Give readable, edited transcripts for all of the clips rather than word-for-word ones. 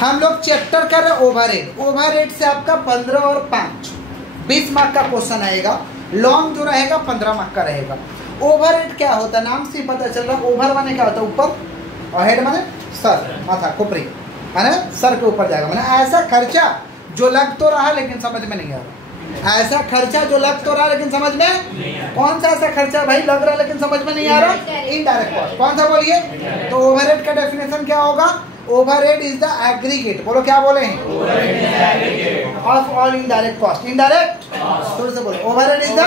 हम लोग चैप्टर कर रहे ओवरहेड। ओवरहेड से आपका 15 और 5 20 मार्क का क्वेश्चन आएगा। लॉन्ग जो रहेगा 15 मार्क का रहेगा। ओवरहेड क्या होता है, नाम से पता चल रहा है। ओवर माने क्या होता है, ऊपर, और हेड माने सर, माथा, खोपड़ी, माने सर के ऊपर जाएगा। माने ऐसा खर्चा जो लग तो रहा लेकिन समझ में नहीं आ रहा। ऐसा खर्चा जो लग तो रहा लेकिन समझ में, कौन सा ऐसा खर्चा भाई लग रहा लेकिन समझ में नहीं आ रहा? Indirect cost. कौन सा बोलिए? तो ओवरहेड का डेफिनेशन क्या होगा? ओवरहेड इज द एग्रीगेट, बोलो क्या बोले हैं, of all indirect cost. Indirect थोड़ा सा बोलो, overhead is the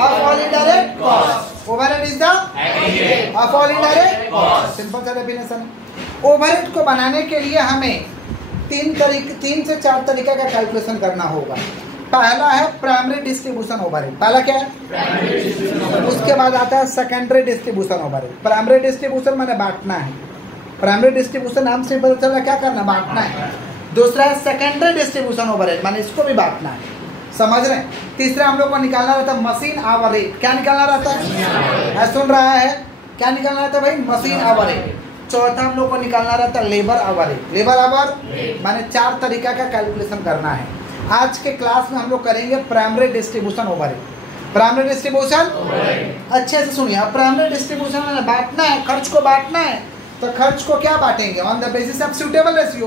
of all indirect cost. Overhead is the of all indirect cost. Simple सा डेफिनेशन। ओवरहेड को बनाने के लिए हमें 3 से 4 तरीके का कैलकुलेशन करना होगा। पहला है प्राइमरी डिस्ट्रीब्यूशन ओवरहेड। पहला क्या है? उसके बाद आता है secondary distribution overhead. Primary distribution माने बांटना है। प्राइमरी डिस्ट्रीब्यूशन नाम से पता चला क्या करना, बांटना है। दूसरा है सेकेंडरी डिस्ट्रीब्यूशन ओवरहेड, माने इसको भी बांटना है। समझ रहे हैं? तीसरा हम लोग को निकालना रहता है मशीन आवर रेट। क्या निकालना रहता है? सुन रहा है? क्या निकालना रहता है भाई? Machine hour rate. चौथा हम लोग को निकालना रहता है labour hour rate. Labour our माने 4 तरीका का कैलकुलेशन करना है। आज के क्लास में हम लोग करेंगे primary distribution overhead. Primary distribution अच्छे से सुनिए। प्राइमरी डिस्ट्रीब्यूशन में बांटना है, खर्च को बांटना है। तो खर्च को क्या बांटेंगे? On the basis of suitable ratio.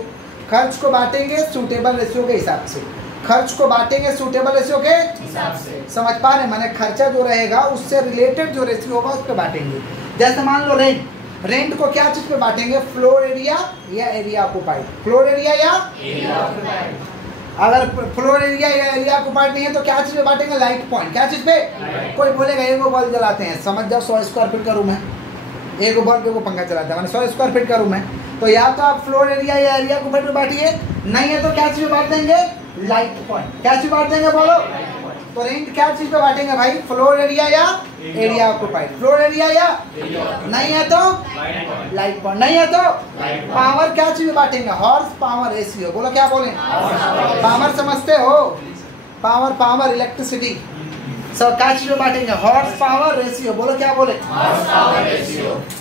खर्च को बांटेंगे सूटेबल रेशियो के हिसाब से। खर्च को बांटेंगे सूटेबल रेशियो के हिसाब से। समझ पा रहे? माने खर्चा जो रहेगा उससे रिलेटेड जो रेशियो होगा उस पर बांटेंगे। जैसे मान लो रेंट, रेंट को क्या चीज पे बांटेंगे? फ्लोर एरिया या एरिया ऑक्युपाइड। फ्लोर एरिया या एरिया ऑक्युपाइड। अगर फ्लोर एरिया या एरिया ऑक्युपाइड नहीं है तो क्या चीज पे बांटेंगे? Light point. क्या चीज पे? कोई बोलेगा एगो बल्ब जलाते हैं, समझ जाओ 100 स्क्वायर फीट का रूम है, एगो बल्ब एगो पंखा चलाता है, माने 100 स्क्वायर फीट का रूम है। तो या तो आप फ्लोर एरिया या एरिया ऑक्युपाइड पे बांटिए, नहीं है तो क्या चीज पे बांट देंगे? Light point. क्या चीज बांट देंगे बोलो? तो रेंट क्या चीज पे बांटेंगे भाई? फ्लोर एरिया या एरिया ऑक्युपाइड। फ्लोर एरिया या नहीं है तो लाइट पॉइंट, नहीं है तो पावर क्या चीज पे बांटेंगे? Horse power ratio. बोलो क्या बोले? पावर समझते हो? पावर, पावर इलेक्ट्रिसिटी सब क्या चीज पे बांटेंगे? Horse power ratio. बोलो क्या बोले?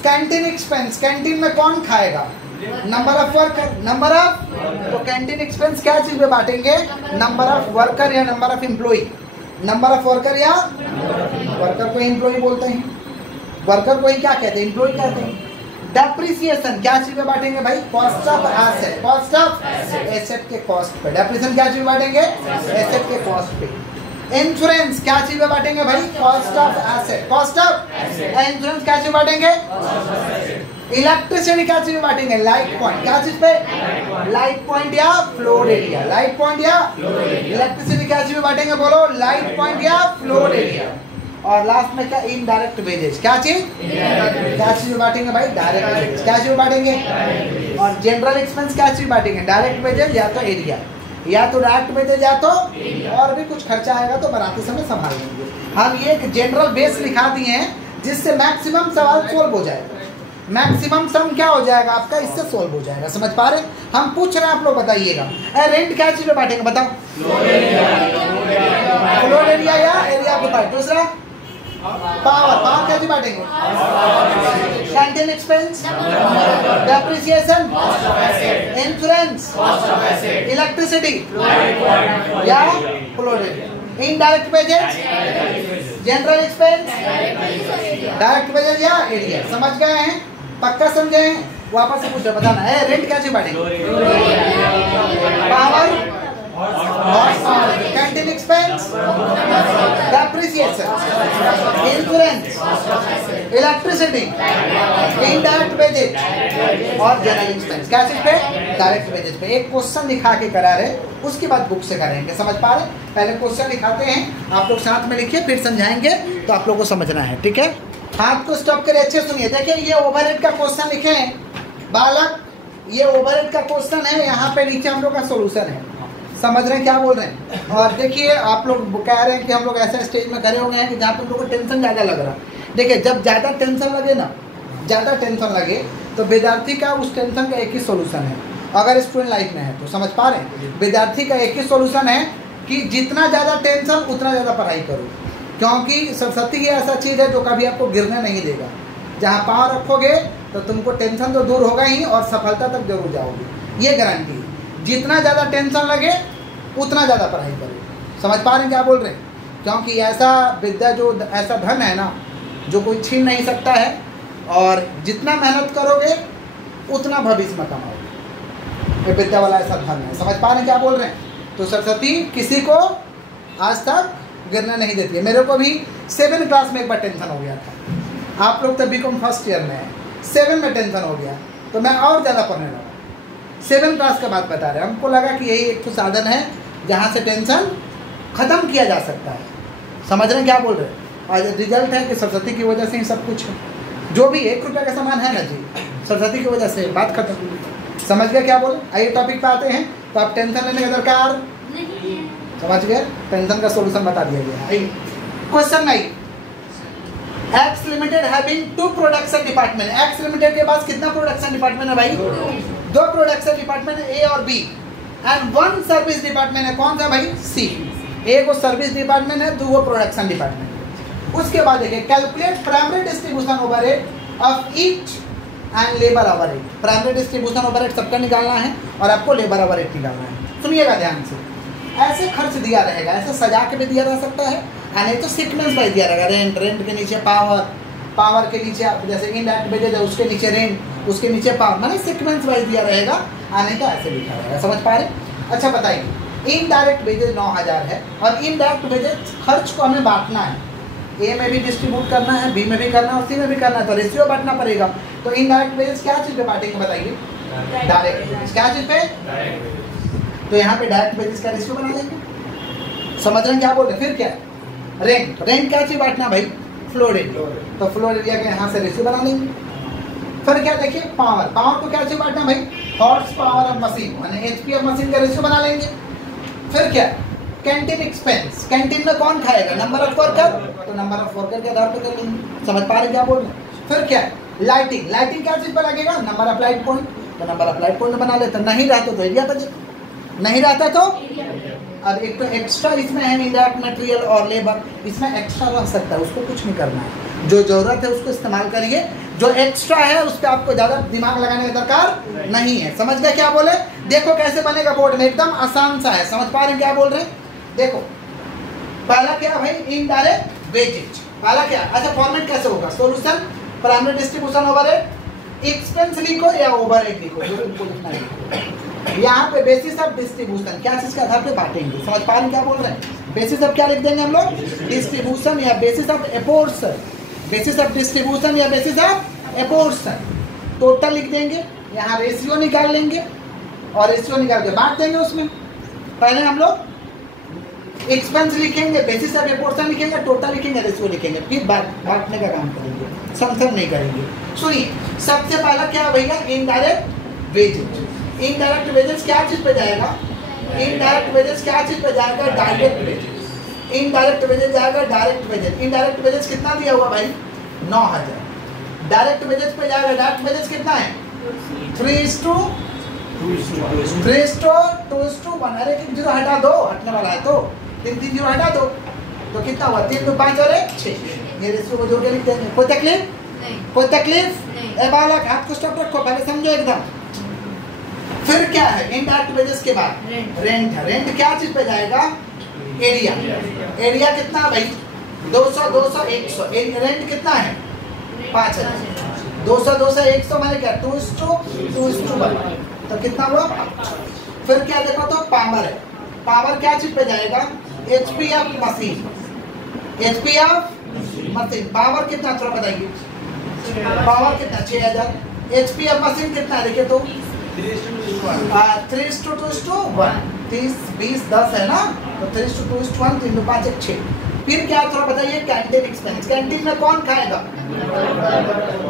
कैंटीन एक्सपेंस, कैंटीन में कौन खाएगा? Number of worker, number of, तो कैंटीन एक्सपेंस क्या चीज पे बांटेंगे? नंबर ऑफ वर्कर या number of employ. Number of worker या वर्कर को एम्प्लॉय बोलते हैं, वर्कर को ही क्या कहते हैं? एम्प्लॉय कहते हैं। डेप्रिसिएशन क्या चीज पे बांटेंगे भाई? Cost of asset. Cost of asset के कॉस्ट पे। डेप्रिसिएशन क्या चीज बांटेंगे? एसेट के कॉस्ट पे। इंश्योरेंस क्या चीज पे बांटेंगे भाई? Cost of asset. Cost of insurance क्या चीज बांटेंगे? इलेक्ट्रिसिटी क्या चीज बांटेंगे? Light point. क्या चीज पे? लाइट पॉइंट या फ्लोर एरिया। लाइट पॉइंट या इलेक्ट्रिसिटी क्या चीज बांटेंगे? बोलो लाइट पॉइंट या फ्लोर एरिया। और लास्ट में क्या? Indirect wages. क्या चीज? क्या चीज बांटेंगे भाई? Direct wages. क्या चीज बांटेंगे? और जनरल एक्सपेंस क्या चीज बांटेंगे? डायरेक्ट वेजेज या तो एरिया, या तो डायरेक्ट वेजेज या तो और भी कुछ खर्चा आएगा तो बनाते समय संभाल लेंगे। हम ये एक जनरल बेस लिखा दिए हैं जिससे मैक्सिमम सवाल सोल्व हो जाएगा। मैक्सिमम सम क्या हो जाएगा आपका? इससे सोल्व हो जाएगा। समझ पा रहे? हम पूछ रहे हैं, आप लोग बताइएगा। रेंट क्या चीज पे बांटेंगे बताओ? फ्लोर एरिया या एरिया ऑक्युपाइड। दूसरा पावर, पावर क्या चीज बांटेंगे? Canteen expense, depreciation, insurance, electricity या floor area. Indirect wages, general expense, direct wages या एरिया। समझ गए हैं? पक्का समझे हैं? वापस से पूछो, बताना है। रेंट क्या चीज बांटेंगे? Power, canteen expense, depreciation, insurance, electricity, indirect wages और जनरल एक्सपेंस। क्या चीज पे? डायरेक्ट वेजेज पे। एक क्वेश्चन दिखा के करा रहे, उसके बाद बुक से करेंगे। समझ पा रहे? पहले क्वेश्चन दिखाते हैं, आप लोग साथ में लिखिए, फिर समझाएंगे तो आप लोग को समझना है। ठीक है? हाथ को स्टॉप करिए, अच्छे सुनिए। देखिए ये ओवरहेड का क्वेश्चन लिखे हैं बालक, ये ओवरहेड का क्वेश्चन है। यहाँ पे नीचे हम लोग का सोल्यूशन है। समझ रहे हैं क्या बोल रहे हैं? और देखिए आप लोग कह रहे हैं कि हम लोग ऐसे स्टेज में खड़े हो गए हैं कि जहाँ पे हम लोग को टेंशन ज़्यादा लग रहा है। देखिए जब ज़्यादा टेंशन लगे ना, ज़्यादा टेंशन लगे तो विद्यार्थी का उस टेंशन का एक ही सोल्यूशन है। अगर स्टूडेंट लाइफ में है तो समझ पा रहे हैं, विद्यार्थी का एक ही सोल्यूशन है कि जितना ज़्यादा टेंशन उतना ज़्यादा पढ़ाई करो। क्योंकि सरस्वती ही ऐसा चीज़ है जो कभी आपको गिरने नहीं देगा। जहाँ पाँव रखोगे तो तुमको टेंशन तो दूर होगा ही और सफलता तक जरूर जाओगे। ये गारंटी है। जितना ज़्यादा टेंशन लगे उतना ज़्यादा पढ़ाई करो। समझ पा रहे हैं क्या बोल रहे हैं? क्योंकि ऐसा विद्या जो ऐसा धन है ना जो कोई छीन नहीं सकता है, और जितना मेहनत करोगे उतना भविष्य में कमाओगे। ये विद्या वाला ऐसा धन है। समझ पा रहे हैं क्या बोल रहे हैं? तो सरस्वती किसी को आज तक गिरने नहीं देती है। मेरे को भी 7 क्लास में एक बार टेंशन हो गया था। आप लोग तब बीकॉम फर्स्ट ईयर में है, 7 में टेंशन हो गया तो मैं और ज़्यादा पढ़ने लगा। 7 क्लास का बात बता रहे हैं। हमको लगा कि यही एक तो साधन है जहाँ से टेंशन ख़त्म किया जा सकता है। समझ रहे हैं क्या बोल रहे हैं? और रिजल्ट है कि सरस्वती की वजह से ही सब कुछ है। जो भी 1 रुपये का सामान है ना जी, सरस्वती की वजह से बात खत्म। समझ गए क्या बोले? आइए टॉपिक पे आते हैं। तो आप टेंशन लेने का दरकार नहीं है। समझ गए? टेंशन का सोल्यूशन बता दिया गया। आइए question 9, x limited having 2 production department. X limited के पास कितना प्रोडक्शन डिपार्टमेंट है भाई? 2 प्रोडक्शन डिपार्टमेंट है, ए और बी, एंड 1 सर्विस डिपार्टमेंट है। कौन सा भाई? सी। एक वो सर्विस डिपार्टमेंट है, 2 प्रोडक्शन डिपार्टमेंट। उसके बाद देखिए calculate primary distribution overhead of each and labour overhead. Primary distribution overhead सबका निकालना है और आपको लेबर ओवरहेड निकालना है। सुनिएगा ध्यान से। ऐसे खर्च दिया रहेगा, ऐसे सजा के भी दिया जा सकता है, नहीं तो सीक्वेंस वाइज दिया रहेगा। रेंट, रेंट के नीचे पावर, पावर के नीचे जैसे इनडायरेक्ट वेजेज है उसके नीचे रेंट, उसके नीचे पावर, मैंने सीक्वेंस वाइज दिया रहेगा, नहीं तो ऐसे लिखा रहेगा। समझ पा रहे? अच्छा बताइए, इनडायरेक्ट वेजेज 9000 है और इनडायरेक्ट वेजेज खर्च को हमें बांटना है। ए में भी डिस्ट्रीब्यूट करना है, बी में भी करना है और सी में भी करना है, तो रेशियो बांटना पड़ेगा। तो इनडायरेक्ट वेजेज क्या चीज़ पे बांटेंगे बताइए? Direct wages. क्या चीज़ पे? तो यहाँ पे डायरेक्ट वेजेज का रेशियो बना लेंगे। समझ रहे हैं क्या बोल रहे हैं? फिर क्या? रेंट, रेंट क्या चीज़ बांटना भाई? फ्लोर एरिया, तो फ्लोर एरिया के यहाँ से रेशियो बना लेंगे। फिर क्या देखिए? पावर, पावर को क्या चीज़ बांटना भाई? हॉर्स पावर ऑफ मशीन, यानी एचपी ऑफ मशीन का रेशियो बना लेंगे। फिर क्या? कैंटीन एक्सपेंस, कैंटीन में कौन खाएगा? नंबर ऑफ वर्कर, तो नंबर ऑफ वर्कर के आधार पर कर लेंगे। समझ पा रहे क्या बोल रहे हैं? फिर क्या? लाइटिंग, लाइटिंग क्या चीज़ पर लगेगा? नंबर ऑफ लाइट पॉइंट, तो नंबर ऑफ लाइट पॉइंट बना लेते। नहीं रहता तो एरिया बजे, नहीं रहता तो अब एक तो एक्स्ट्रा इसमें है इंडायरेक्ट मटेरियल और लेबर, इसमें एक्स्ट्रा रह सकता है, उसको कुछ नहीं करना है। जो जरूरत है उसको इस्तेमाल करिए, जो एक्स्ट्रा है उस पर आपको ज़्यादा दिमाग लगाने का दरकार नहीं है। समझ गए क्या बोले? देखो कैसे बनेगा बोर्ड में, एकदम आसान सा है। समझ पा रहे हैं क्या बोल रहे हैं? देखो पहला क्या भाई? Indirect wages. पहला क्या? अच्छा फॉर्मेट कैसे होगा? Solution, primary distribution overhead, expense लिखो या ओवरहेड लिखो, जो तुमको लिखना है। यहाँ पे बेसिस ऑफ डिस्ट्रीब्यूशन, क्या चीज के आधार पे बांटेंगे? समझ पा रहे हैं क्या बोल रहे हैं? बेसिस ऑफ क्या लिख देंगे हम लोग? डिस्ट्रीब्यूशन या basis of apportion, basis of distribution या बेसिस ऑफ एपोर्शन। टोटल लिख देंगे, यहाँ रेशियो निकाल लेंगे और रेशियो निकाल के बांट देंगे उसमें। पहले हम लोग एक्सपेंस लिखेंगे, बेसिस ऑफ एपोर्शन लिखेंगे, टोटल लिखेंगे, रेशियो लिखेंगे, फिर बांटने का काम करेंगे, समसम नहीं करेंगे। सुनिए सबसे पहला क्या है भैया? Indirect wages. इनडायरेक्ट वेजेस क्या चीज पे जाएगा? इनडायरेक्ट वेजेस क्या चीज पे जाएगा? Direct wages. इनडायरेक्ट वेजेस जाएगा डायरेक्ट वेजेस। इनडायरेक्ट वेजेस कितना दिया हुआ भाई? 9000। डायरेक्ट वेजेस पे जाएगा, डायरेक्ट वेजेस कितना है? 3:2:1। अरे 0 हटा दो, हटने वाला है तो 3 0 हटा दो, तो कितना हुआ? 3 2 5 और 1 6। ये रेशियो को जोड़ के लिख देंगे। कोई तकलीफ? कोई तकलीफ? ए बालक हाथ को स्टॉप रखो, पहले समझो एकदम। फिर क्या है? इनडायरेक्ट वेजेस के बाद रेंट है। रेंट क्या चीज पे जाएगा? एरिया। एरिया कितना भाई? 200 200 100। रेंट कितना है? 5000। 200 200 100 मैंने क्या? 2:1, तो कितना हुआ? फिर क्या देखो तो पावर है। पावर क्या चीज पे जाएगा? HP of machine, HP of machine. Power कितना थोड़ा बताइए? पावर कितना? 6000। एचपी ऑफ मशीन कितना है देखिए तो? 3:2:1। 30 20 10 है ना, तो 3:2:1, 3 2 5 1 6। फिर क्या थोड़ा बताइए? Canteen expense. कैंटीन में कौन खाएगा?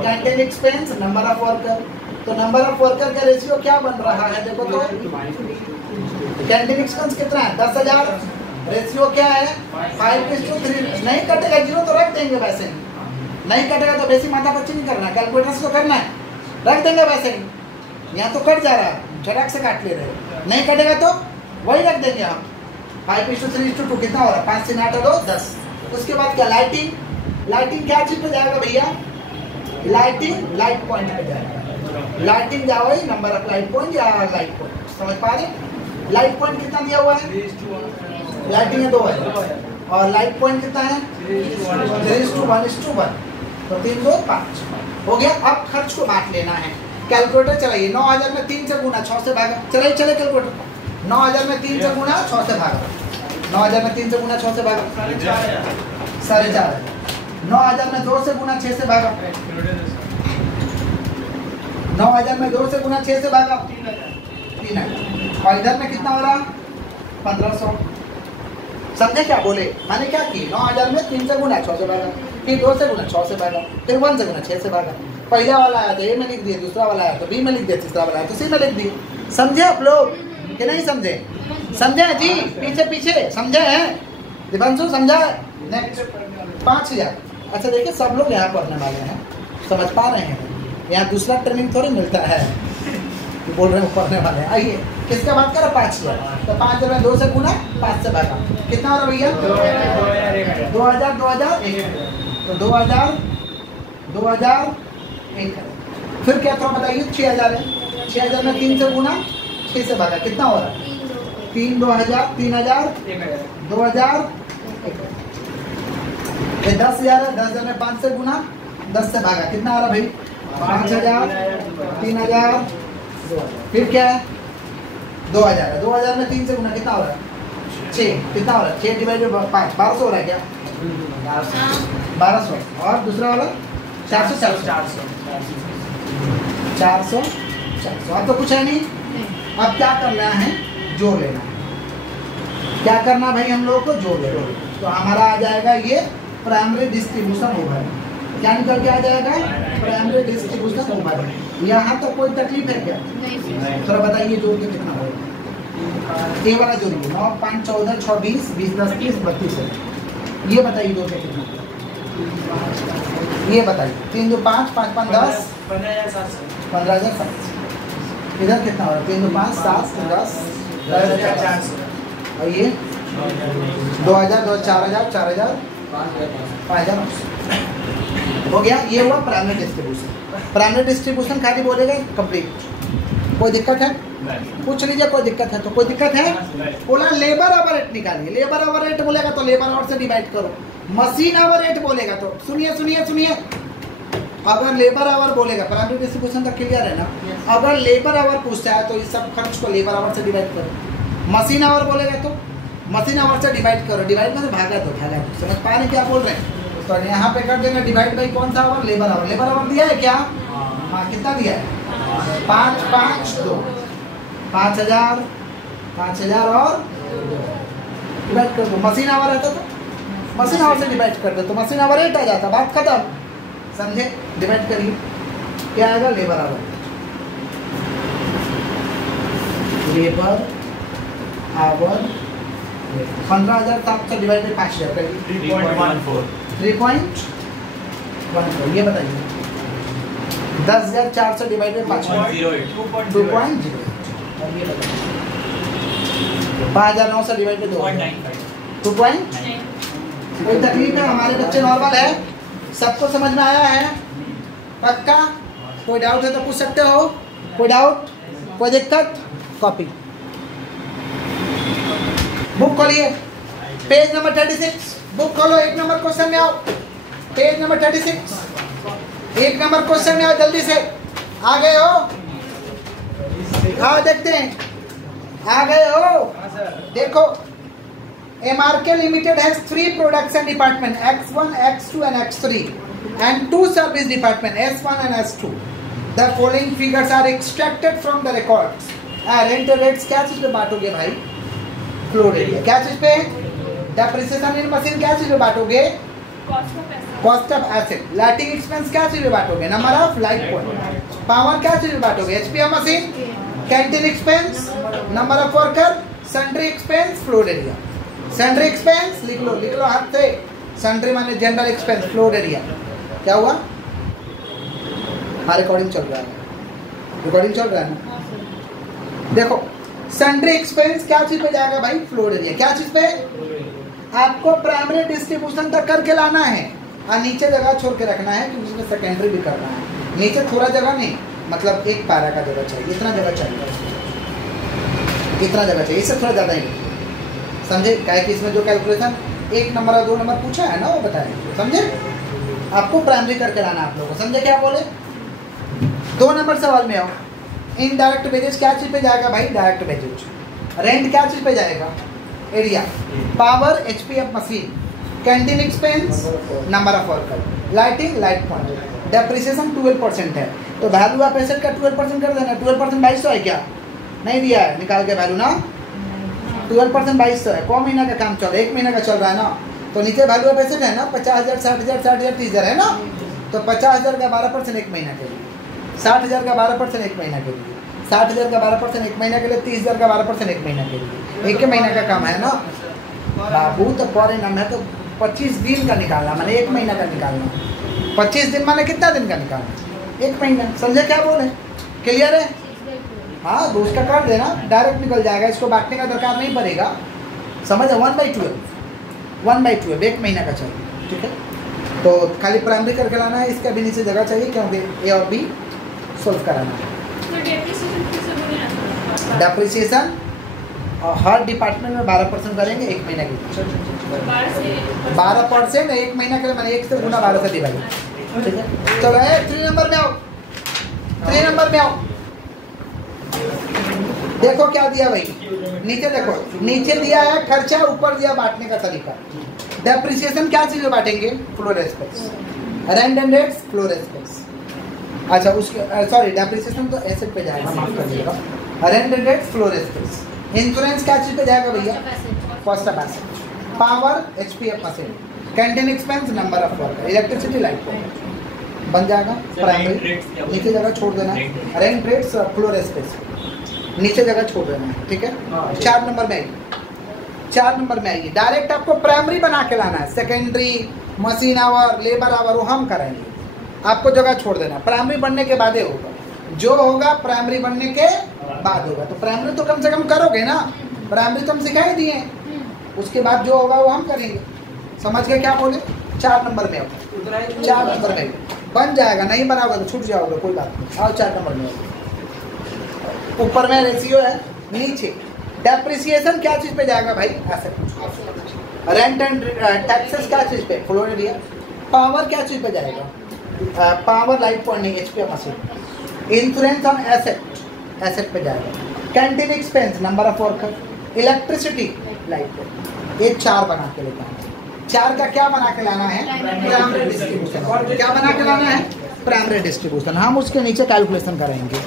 Canteen expense, number of worker, तो नंबर ऑफ वर्कर का रेशियो क्या बन रहा है देखो तो? कैंटीन एक्सपेंस कितना है? 10,000। रेशियो क्या है? 5:3। नहीं कटेगा, 0 तो रख देंगे वैसे, नहीं कटेगा तो बेसी माथा पच्ची नहीं करना, कैलकुलेटर से तो करना है, रख देंगे वैसे ही। यहाँ तो कट जा रहा है, झटक से काट ले रहे, नहीं कटेगा तो वही रख देंगे हम। 5:3:2 कितना हो रहा है? 5 से 8 2 10। उसके बाद क्या? लाइटिंग। लाइटिंग क्या चीज पे जाएगा भैया? लाइटिंग लाइट पॉइंट पे जाएगा। लाइटिंग जाओ ही नंबर ऑफ लाइट पॉइंट या लाइट पॉइंट, समझ पा रहे? लाइट पॉइंट कितना दिया हुआ है? लाइटिंग है 2 है और लाइट पॉइंट कितना है? 3:1:1, तो 3 2 5 हो गया। अब खर्च को बांट लेना है। कैलकुलेटर चलाइए। 9000 में 3 से गुना 6 से भागा। चलिए कैलकुलेटर। 9000 में 3 से गुना 6 से भागा। 9000 में 3 से गुना 6 से भागा 4.5। 9000 में 2 से गुना 6 से भागा। 9000 में 2 से गुना 6 से भागा 3000। और इधर में कितना हो रहा? 1500। समझे क्या बोले? मैंने क्या की? 9000 में 3 से गुना 6 से भागा, फिर 2 से गुना 6 से भागा, फिर 1 से गुना 6 से भागा। पहला वाला आया तो ए में लिख दिए, दूसरा वाला आया तो बी में लिख दिए, तीसरा वाला आया तो सी में लिख दिए। समझे आप लोग कि नहीं समझे? समझे जी? पीछे पीछे समझे हैं? दिवांशु समझा? नेक्स्ट 5000। अच्छा देखिए सब लोग यहाँ पढ़ने वाले हैं, समझ पा रहे हैं? यहाँ दूसरा ट्रेनिंग थोड़ी मिलता है कि बोल रहे हैं पढ़ने वाले हैं। आइए किसका बात करो? 5000। तो 5000 में 2 से गुना 5 से भागा कितना हो रहा भैया? 2000 2000 तो 2000 1। फिर क्या थोड़ा बताइए? 6000 है। 6000 में 3 से गुना 6 से भागा कितना हो रहा है? 3 2000 3000 2000 ये 10000 है। 10000 में 5 से गुना 10 से भागा कितना आ रहा भाई? 5000 3000 फिर क्या है? 2000 है। 2000 में 3 से गुना कितना हो रहा है? 6 कितना हो रहा है? 6 डिवाइडेड बाय 5 1200 हो रहा है क्या? 1200 और दूसरा वाला 400 अब तो कुछ है नहीं। अब क्या करना है? जोड़ लेना है। क्या करना भाई? हम लोगों को जोड़ लेना। तो हमारा आ जाएगा ये प्राइमरी डिस्ट्रीब्यूशन ओवर। क्या निकल के आ जाएगा? Primary distribution over. यहाँ तक कोई तकलीफ है क्या? थोड़ा बताइए जोड़ के कितना होगा? ये वाला जोड़िए 9 5 14 6 20 20 10 30 32 है। ये बताइए जोड़ के कितना? ये बताइए 3 2 5 5 5 10 15,700। इधर कितना हो रहा है? 3 2 5 7 10 400 और ये 2000 4000 4000 5000 हो गया। ये हुआ प्राइमरी डिस्ट्रीब्यूशन। प्राइमरी डिस्ट्रीब्यूशन खाली बोलेगा कंप्लीट। कोई दिक्कत है? पूछ लीजिए कोई दिक्कत है तो। कोई दिक्कत है? बोला लेबर आवर रेट निकालिए। लेबर आवर रेट बोलेगा तो लेबर आवर से डिवाइड करो। मशीन आवर रेट बोलेगा तो सुनिए अगर लेबर आवर बोलेगा, प्राइमरी डिस्ट्रीब्यूशन तक क्लियर है ना? अगर लेबर आवर पूछता है तो इस सब खर्च को लेबर आवर से डिवाइड करो। मशीन आवर बोलेगा तो मशीन आवर से डिवाइड करो। डिवाइड में भागा दो। समझ पा रहे क्या बोल रहे हैं? तो यहाँ पे कर देंगे डिवाइड बाई कौन सा hour? Labour hour. Labour hour दिया है क्या? हाँ कितना दिया है? 5 5 2 5000 और डिवाइड कर दो। मशीन आवर रहता तो मशीन आवर से डिवाइड कर दो तो मशीन आवर रेट आ जाता। बात खत्म। समझे? डिवाइड करिए क्या आएगा? Labour hour. Labour our 15,700 divide by 5000 करिए 3.14। ये बताइए 10,400 डिवाइड बाई 5 2.08। और ये बताइए 5,900 डिवाइड बाई 2 कोई तकलीफ है? हमारे बच्चे नॉर्मल है। सबको समझ में आया है? पक्का? कोई डाउट है तो पूछ सकते हो। कोई डाउट कोई दिक्कत? कॉपी बुक खोलिए पेज नंबर 36। बुक खोलो 1 नंबर क्वेश्चन में आओ। पेज नंबर 36 1 नंबर क्वेश्चन में आओ जल्दी से। आ गए हो? हाँ देखते हैं। आ गए हो? देखो MRK Limited has 3 production department X1, X2 and X3 and 2 service department S1 and S2. The following figures are extracted from the records. Rent rates क्या चीज पे बांटोगे भाई? Floor area. क्या चीज पे? डेप्रिसिएशन इन मशीन क्या चीज पे बांटोगे? Cost of asset. Lighting expense क्या चीज पे बांटोगे? Number of light point. Power क्या चीज पे बांटोगे? HP machine. Canteen expense, number of worker, sundry expense, floor area. Sundry expense लिख लो हाथ से। सन्ड्री माने जनरल एक्सपेंस, फ्लोर एरिया। क्या हुआ? हाँ रिकॉर्डिंग चल रहा है। रिकॉर्डिंग चल रहा है ना? देखो सन्ड्री एक्सपेंस क्या चीज पे जाएगा भाई? Floor area. क्या चीज पे? आपको प्राइमरी डिस्ट्रीब्यूशन तक करके लाना है और नीचे जगह छोड़ के रखना है क्योंकि उसमें सेकेंडरी भी करना है। नीचे थोड़ा जगह नहीं, मतलब एक पैरा का जगह चाहिए, इतना जगह चाहिए, इतना जगह चाहिए, इससे थोड़ा ज़्यादा ही समझे। क्या है कि इसमें जो कैलकुलेशन 1 नंबर और 2 नंबर पूछा है ना वो बताएंगे, समझे। आपको प्राइमरी करके लाना आप लोगों को, समझे क्या बोले। 2 नंबर सवाल में आओ, इनडायरेक्ट वेजेस क्या चीज़ पे जाएगा भाई, डायरेक्ट वेजेज। रेंट क्या चीज़ पे जाएगा, area. Power HPF machine, canteen expense number of worker, lighting light point. Depreciation 12% है तो वैल्यू ऑफ एसेट का 12% कर देना। 12% 2200 है क्या, नहीं दिया है, निकाल के वैल्यू ना 12% 2200 है। कौन महीना का काम चल रहा है, 1 महीना का चल रहा है ना, तो नीचे वैल्यू ऑफ एसेट है ना 50,000 60,000 60,000 30,000 है ना, तो 50,000 का 12% 1 महीना के लिए, 60,000 का 12% 1 महीना के लिए, 60,000 का 12% 1 महीना के लिए, 30,000 का 12% 1 महीना के लिए, 1 महीना का काम है ना बाबू। तो पर एनम है तो 25 दिन का निकालना, मैंने 1 महीना का निकालना। 25 दिन माने कितना दिन का निकालना, 1 महीना, समझे क्या बोले, क्लियर है। हाँ तो उसका कर देना, डायरेक्ट निकल जाएगा, इसको बांटने का दरकार नहीं पड़ेगा, समझ। 1/12 1/12 1 महीना का चाहिए, ठीक है। तो खाली प्राइमरी करके लाना है, इसका भी नीचे जगह चाहिए क्योंकि ए और बी सोल्व कराना है। डेप्रिसिएशन हर डिपार्टमेंट में 12% करेंगे 1 महीना के लिए, 12% 1 महीना के लिए, मैंने 1 से गुना 12 से डिवाइड, ठीक है। चलो 3 नंबर में आओ, 3 नंबर में आओ। देखो क्या दिया भाई, नीचे देखो, नीचे दिया है खर्चा, ऊपर दिया बांटने का तरीका। डेप्रिसिएशन क्या चीज़ में बांटेंगे, floor space. Rent and rates floor space, अच्छा उसके सॉरी डेप्रिसिएशन तो एसेट पे जाएगा, माफ कर दीजिएगा। Rent and rates floor space. Insurance क्या चीज़ पे जाएगा भैया, cost of asset. Power HPF machine, canteen expense number of worker, electricity light बन जाएगा। प्राइमरी नीचे जगह छोड़ देना है, रेंट रेट्स फ्लोर स्पेस नीचे जगह छोड़ देना है, ठीक है। 4 नंबर में आइए, 4 नंबर में आइए, डायरेक्ट आपको प्राइमरी बना के लाना है। Secondary machine our labour our वो हम करेंगे, आपको जगह छोड़ देना। प्राइमरी बनने के बाद होगा, जो होगा प्राइमरी बनने के बाद होगा। तो प्राइमरी तो कम से कम करोगे ना, प्राइमरी तो हम सिखा ही दिए, उसके बाद जो होगा वो हम करेंगे, समझ गए क्या बोले। 4 नंबर में आओ, 4 नंबर में बन जाएगा, नहीं बनाओगे तो छूट जाओगे, कोई बात नहीं। आओ 4 नंबर में आओ। ऊपर में रेशियो है, नीचे डेप्रिसिएशन क्या चीज पे जाएगा भाई, एसेट। रेंट एंड टैक्सेस क्या चीज पे, फ्लोर एरिया। पावर क्या चीज पे जाएगा, पावर लाइट पॉइंट नहीं, HPF machine. Insurance on asset, asset पे जाएगा। Canteen expense number of worker, electricity light point. ये 4 बना के लेकर आना। 4 का क्या बना के लाना है, प्राइमरी डिस्ट्रीब्यूशन। क्या बना के लाना है, प्राइमरी डिस्ट्रीब्यूशन। हम उसके नीचे कैलकुलेशन करेंगे।